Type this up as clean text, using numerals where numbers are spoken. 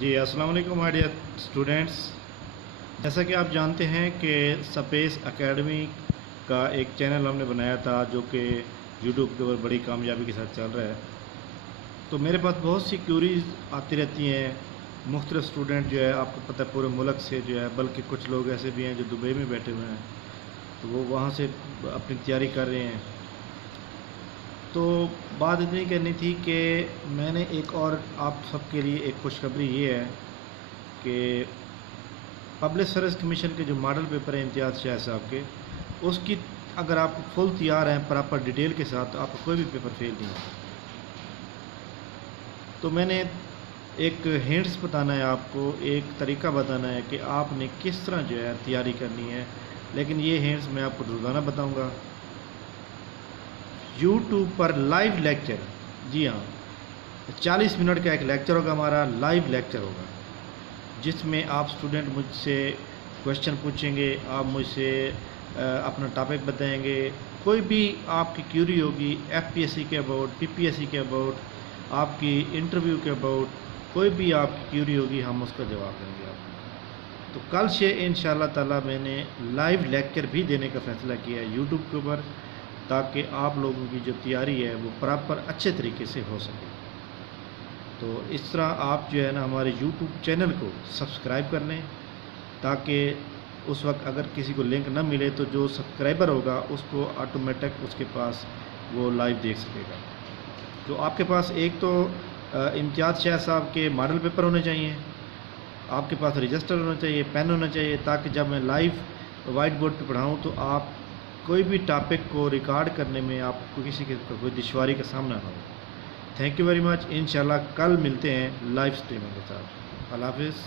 جی السلام علیکم my dear students, جیسا کہ آپ جانتے ہیں کہ سپیس اکیڈمی کا ایک چینل ہم نے بنایا تھا جو کہ یوٹیوب کے اوپر بڑی کامیابی کے ساتھ چل رہا ہے۔ تو میرے پاس بہت سی کیوریز آتی رہتی ہیں، مختلف اسٹوڈنٹ جو ہے آپ کو پتہ ہے پورے ملک سے جو ہے، بلکہ کچھ لوگ ایسے بھی ہیں جو دبئی میں بیٹھے ہوئے ہیں، تو وہ وہاں سے اپنی تیاری کر رہے ہیں۔ تو بات اتنی کرنی تھی کہ میں نے ایک اور آپ سب کے لیے ایک خوشخبری یہ ہے کہ پبلک سروس کمیشن کے جو ماڈل پیپر ہیں امتیاز شاہ صاحب کے، اس کی اگر آپ فل تیار ہیں پراپر ڈیٹیل کے ساتھ تو آپ کو کوئی بھی پیپر فیل نہیں ہوگا۔ تو میں نے ایک ہنٹس بتانا ہے آپ کو، ایک طریقہ بتانا ہے کہ آپ نے کس طرح جو ہے تیاری کرنی ہے، لیکن یہ ہنٹس میں آپ کو روزانہ بتاؤں گا یوٹیوب پر لائیو لیکچر۔ جی ہاں، 40 منٹ کا ایک لیکچر ہوگا، ہمارا لائیو لیکچر ہوگا، جس میں آپ اسٹوڈنٹ مجھ سے کویشچن پوچھیں گے، آپ مجھ سے اپنا ٹاپک بتائیں گے، کوئی بھی آپ کی کیوری ہوگی ایف پی ایس سی کے about, P P S C کے اباؤٹ، آپ کی انٹرویو کے اباؤٹ، کوئی بھی آپ کی کیوری ہوگی ہم اس کا جواب دیں گے آپ کو۔ تو کل سے انشاءاللہ تعالی میں نے لائیو لیکچر بھی دینے کا فیصلہ کیا ہے یوٹیوب کے اوپر، تاکہ آپ لوگوں کی جو تیاری ہے وہ پراپر اچھے طریقے سے ہو سکے۔ تو اس طرح آپ جو ہے نا ہمارے یوٹیوب چینل کو سبسکرائب کر لیں، تاکہ اس وقت اگر کسی کو لنک نہ ملے تو جو سبسکرائبر ہوگا اس کو آٹومیٹک اس کے پاس وہ لائیو دیکھ سکے گا۔ تو آپ کے پاس ایک تو امتیاز شاہ صاحب کے ماڈل پیپر ہونے چاہیے، آپ کے پاس رجسٹر ہونا چاہیے، پین ہونا چاہیے، تاکہ جب میں لائیو وائٹ بورڈ پہ پڑھاؤں تو آپ کوئی بھی ٹاپک کو ریکارڈ کرنے میں آپ کو کسی کے کوئی دشواری کا سامنا نہ ہو۔ تھینک یو ویری مچ، انشاءاللہ کل ملتے ہیں لائیو اسٹریمنگ کے ساتھ۔ اللہ حافظ۔